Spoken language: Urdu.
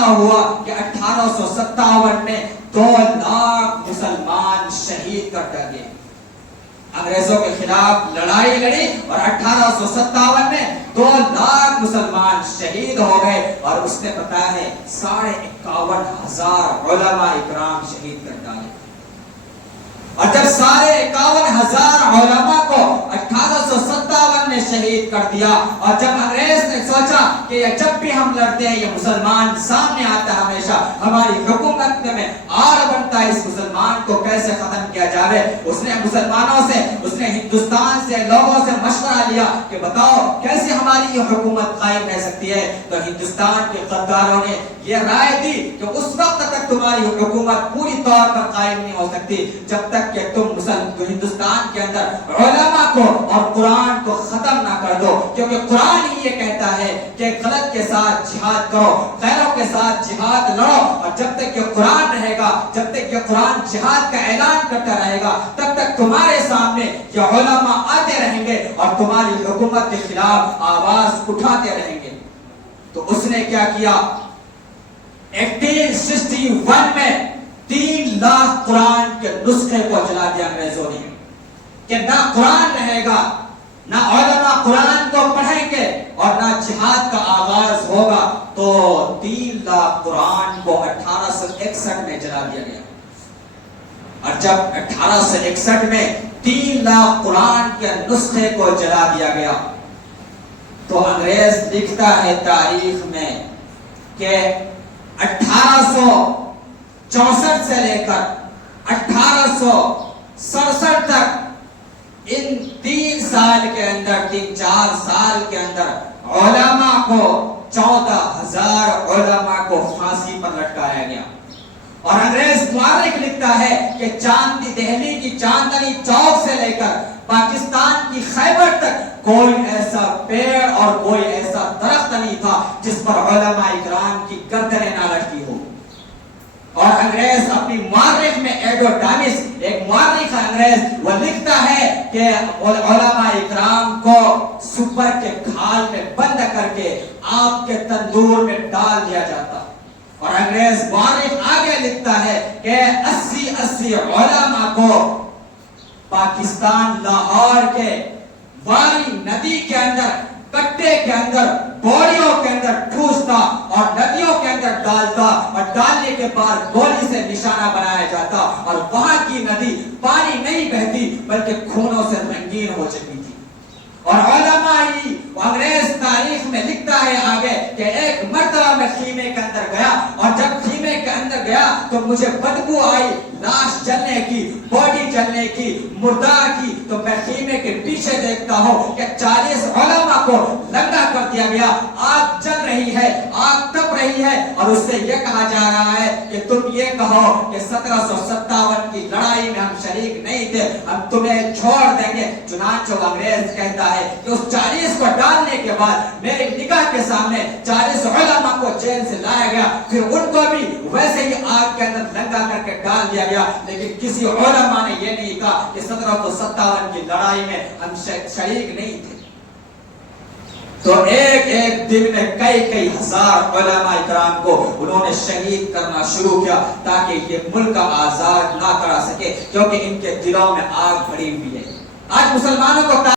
ایسا ہوا کہ 1857 میں 2 لاکھ مسلمان شہید کر ڈالے. انگریزوں کے خلاف لڑائی لڑی اور 1857 میں 2 لاکھ مسلمان شہید ہو گئے. اور اس نے بتایا ہے 51,000 علماء اکرام شہید کر ڈالے. اور جب 51,000 علماء کو 1857 میں شہید کر دیا, اور جب انگریز نے سوچا کہ جب بھی ہم لڑتے ہیں یہ مسلمان سامنے آتا ہے, ہمیشہ ہماری حکومت میں آڑ بنتا ہے, اس مسلمان کو کیسے ختم کیا جائے, اس نے مسلمانوں سے, اس نے ہندوستان سے لوگوں سے مشورہ لیا کہ بتاؤ کیسے ہماری یہ حکومت قائم رہ سکتی ہے. تو ہندوستان کے غداروں نے یہ رائے دی کہ اس وقت تک تمہاری حکومت پوری طور پر قائم نہیں ہو سکتی جب تک کہ تم ہندوستان کے اندر علماء کو اور قرآن کو ختم نہ کر دو, کیونکہ قرآن ہی یہ کہتا ہے کہ غلط کے ساتھ جہاد کرو, غیروں کے ساتھ جہاد لڑو. اور جب تک یہ قرآن رہے گا, جب تک یہ قرآن جہاد کا اعلان کرتا رہے گا, تب تک تمہارے سامنے یہ علماء آتے رہیں گے اور تمہاری حکومت کے خلاف آواز اٹھاتے رہیں گے. تو اس نے کیا کیا, 1861 میں 3 لاکھ قرآن کے نسخے کو جلا دیا انگریزوں نے, کہ نہ قرآن رہے گا, نہ علماء قرآن کو پڑھیں گے اور نہ جہاد کا آغاز ہوگا. تو 3 لاکھ قرآن کو 1861 میں جلا دیا گیا. اور جب 1861 میں 3 لاکھ قرآن کے نسخے کو جلا دیا گیا, تو انگریز لکھتا ہے تاریخ میں کہ 1864 سے لے کر 1867 تک ان 3 سال کے اندر, 3-4 سال کے اندر علماء کو 14,000 علماء کو پھانسی پر لٹکایا گیا. اور انگریز مورخ لکھتا ہے کہ دہلی کی چاندنی چوک سے لے کر پاکستان کی خیبر تک کوئی ایسا پیڑ اور کوئی ایسا درخت نہیں تھا جس پر علماء اکرام کی گردنیں نہ لٹکی ہو. اور انگریز اپنی مورخ میں ایڈو ڈانس, ایک مورخ انگریز, وہ لکھتا ہے کہ علماء اکرام کو سپر کے کھال میں بند کر کے آپ کے تندور میں ڈال دیا جاتا. اور انگریز مورخ آگے لکھتا ہے کہ 80 علماء کو پاکستان لاہور کے واری ندی کے اندر, کٹے کے اندر, بوریوں کے اندر ٹھوستا اور ندیوں کے اندر ڈالتا, اور ڈالنے کے بعد گولی سے نشانہ بنایا جاتا, اور وہاں کی ندی پانی نہیں بہتی بلکہ خونوں سے رنگین ہو چکی تھی. اور علماء ہی, انگریز تاریخ میں لکھتا ہے آگے کہ ایک مرتبہ میں خیمے کے اندر گیا, اور جب خیمے کے اندر گیا تو مجھے بدبو آئی لاش جلنے کی, باڈی جلنے کی, مردار کی. تو میں خیمے کے پیچھے دیکھتا ہوں کہ 40 علماء کو لنگا کر دیا گیا, آگ جل رہی ہے, آگ تپ رہی ہے, اور اس سے یہ کہا جا رہا ہے کہ تم یہ کہو کہ 1757 کی لڑائی میں ہم شریک نہیں تھے, ہم تمہیں چھوڑ دیں گے. چنانچہ انگریز کہتا ہے کہ اس 40 کو ڈالنے کے بعد میرے نگاہ کے سامنے 40 علماء کو جیل سے لایا گیا, پھر ان کو بھی ویسے ہی آگ کے اندر لنگا کر کے ڈال دیا گیا. لیکن کسی علماء نے یہ نہیں کہا کہ 1757 کی لڑائی میں ہم شریک نہیں تھے. تو ایک دن میں کئی ہزار علماء اکرام کو انہوں نے شہید کرنا شروع کیا تاکہ یہ ملک آزاد نہ کرا سکے, کیونکہ ان کے دلوں میں آگ بھری ہوئی ہے. آج مسلمانوں کو